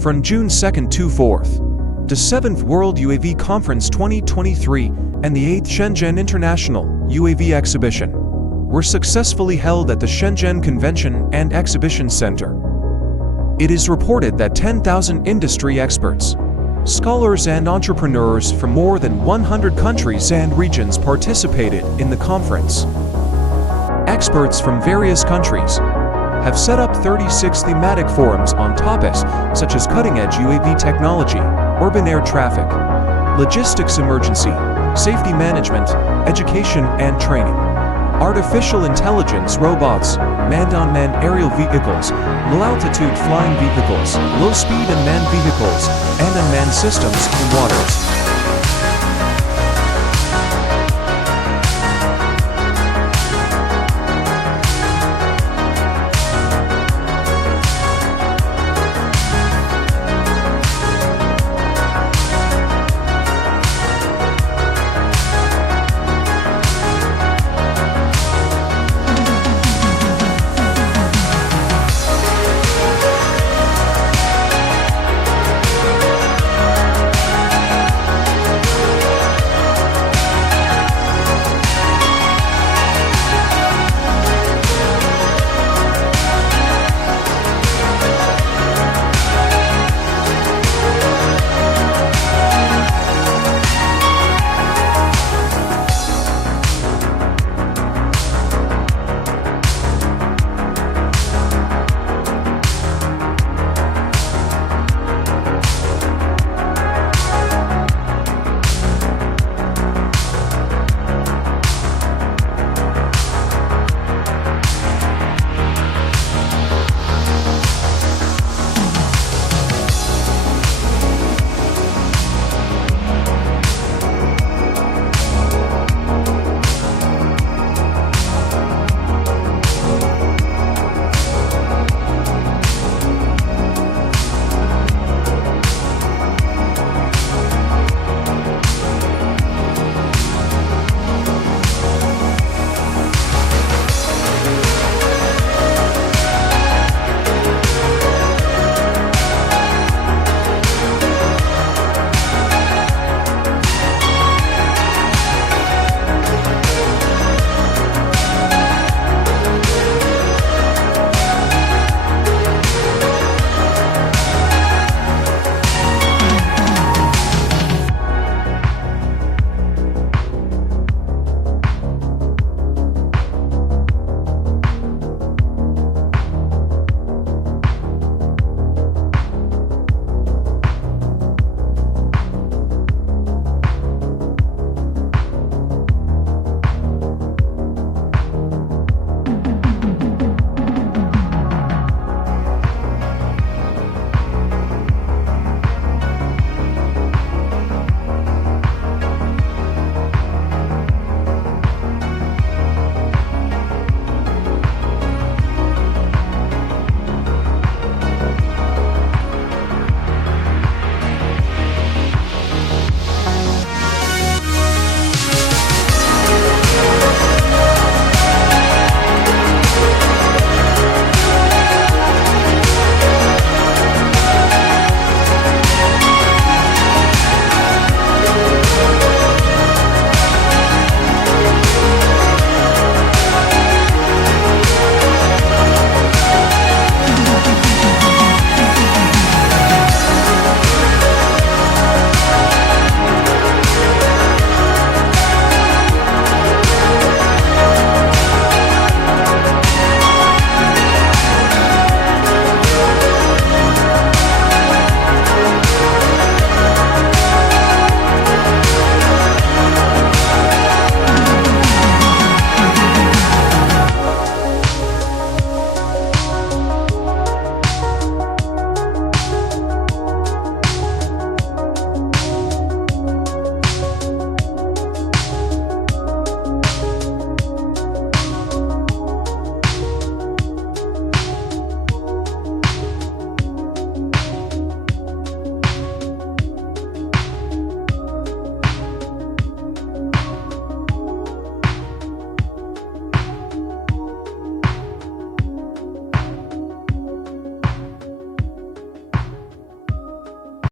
from June 2nd to 4th. The 7th World UAV Conference 2023 and the 8th Shenzhen International UAV Exhibition were successfully held at the Shenzhen Convention and Exhibition Center. It is reported that 10,000 industry experts, scholars and entrepreneurs from more than 100 countries and regions participated in the conference. Experts from various countries have set up 36 thematic forums on topics such as cutting-edge UAV technology, urban air traffic, logistics emergency, safety management, education and training, artificial intelligence robots, manned-unmanned aerial vehicles, low-altitude flying vehicles, low-speed unmanned vehicles, and unmanned systems in waters.